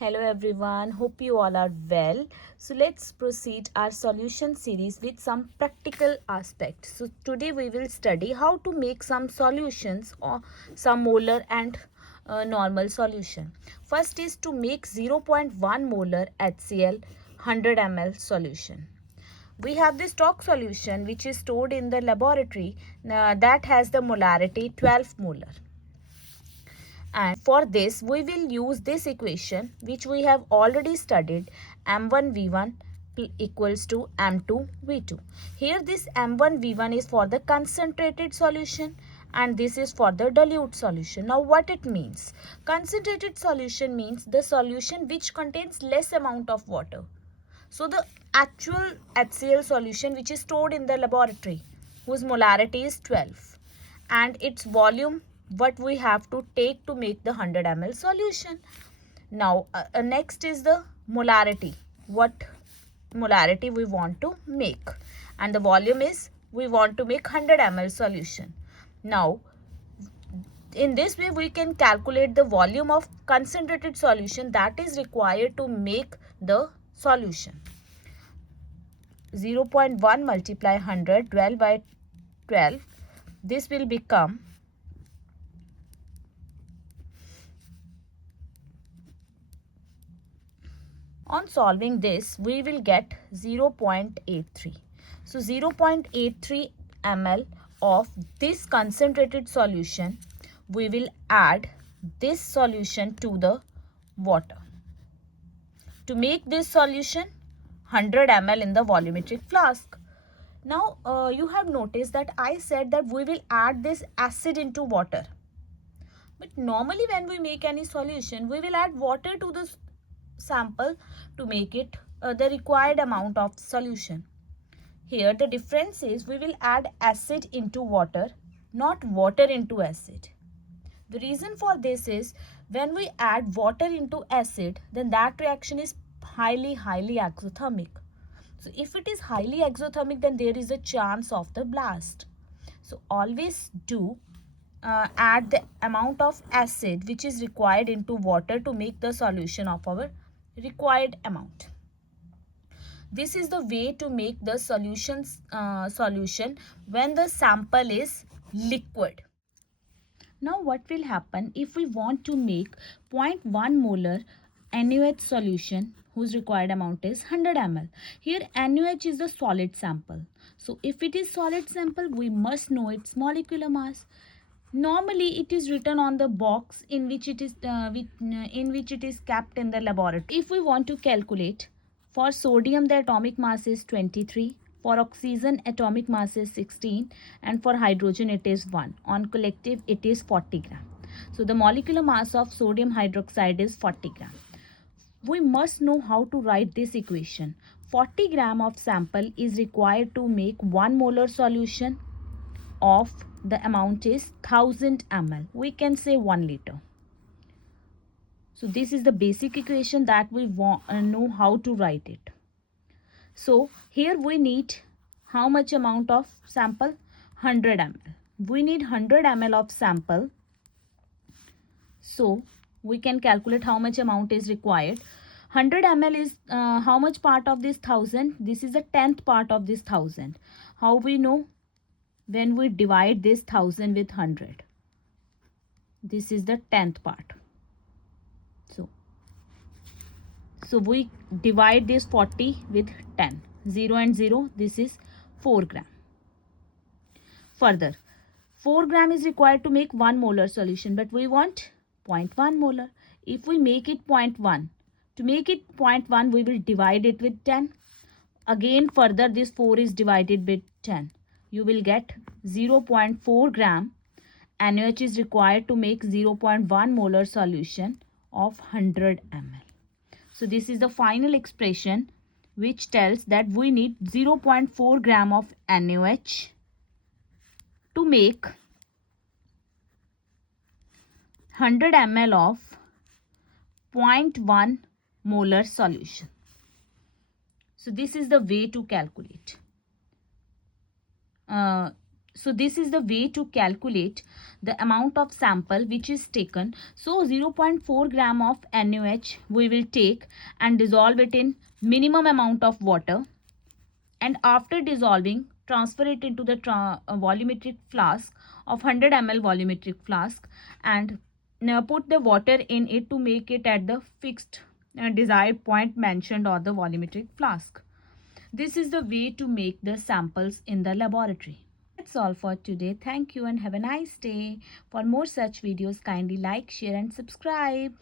Hello everyone, hope you all are well. So let's proceed our solution series with some practical aspects. So today we will study how to make some solutions or some molar and normal solution. First is to make 0.1 molar HCl 100 ml solution. We have the stock solution which is stored in the laboratory that has the molarity 12 molar. And for this we will use this equation which we have already studied, m1v1 equals to m2v2. Here this m1v1 is for the concentrated solution and this is for the dilute solution. Now what it means? Concentrated solution means the solution which contains less amount of water. So the actual HCl solution which is stored in the laboratory whose molarity is 12 and its volume what we have to take to make the 100 ml solution. Now next is the molarity. What molarity we want to make, and the volume is we want to make 100 ml solution. Now in this way we can calculate the volume of concentrated solution that is required to make the solution. 0.1 multiply 100, 12 by 12, this will become on solving this we will get 0.83. So 0.83 ml of this concentrated solution we will add this solution to the water to make this solution 100 ml in the volumetric flask. Now you have noticed that I said that we will add this acid into water. But normally when we make any solution, we will add water to the sample to make it the required amount of solution. Here the difference is we will add acid into water, not water into acid. The reason for this is when we add water into acid, then that reaction is highly exothermic. So if it is highly exothermic, then there is a chance of the blast. So always do add the amount of acid which is required into water to make the solution of our required amount. This is the way to make the solution when the sample is liquid. Now what will happen if we want to make 0.1 molar NaOH solution whose required amount is 100 ml. Here NaOH is the solid sample. So if it is solid sample, we must know its molecular mass. Normally it is written on the box in which it is kept in the laboratory. If we want to calculate, for sodium the atomic mass is 23, for oxygen atomic mass is 16, and for hydrogen it is 1. On collective it is 40 gram. So the molecular mass of sodium hydroxide is 40 gram. We must know how to write this equation. 40 gram of sample is required to make 1 molar solution of the amount is 1000 ml. We can say 1 liter. So this is the basic equation that we know how to write it. So here we need how much amount of sample? 100 ml. We need 100 ml of sample. So we can calculate how much amount is required. 100 ml is how much part of this 1000? This is a 10th part of this 1000. How we know? When we divide this 1000 with 100. This is the 10th part. So we divide this 40 with 10. 0 and 0, this is 4 gram. Further, 4 gram is required to make 1 molar solution, but we want 0.1 molar. If we make it 0.1, to make it 0.1, we will divide it with 10. Again, further, this 4 is divided with 10. You will get 0.4 gram. NaOH is required to make 0.1 molar solution of 100 ml. So this is the final expression which tells that we need 0.4 gram of NaOH to make 100 ml of 0.1 molar solution. So this is the way to calculate. So this is the way to calculate the amount of sample which is taken. So 0.4 gram of NaOH we will take and dissolve it in minimum amount of water, and after dissolving transfer it into the volumetric flask of 100 ml volumetric flask, and put the water in it to make it at the fixed desired point mentioned on the volumetric flask. This is the way to make the samples in the laboratory. That's all for today. Thank you and have a nice day. For more such videos, kindly like, share and subscribe.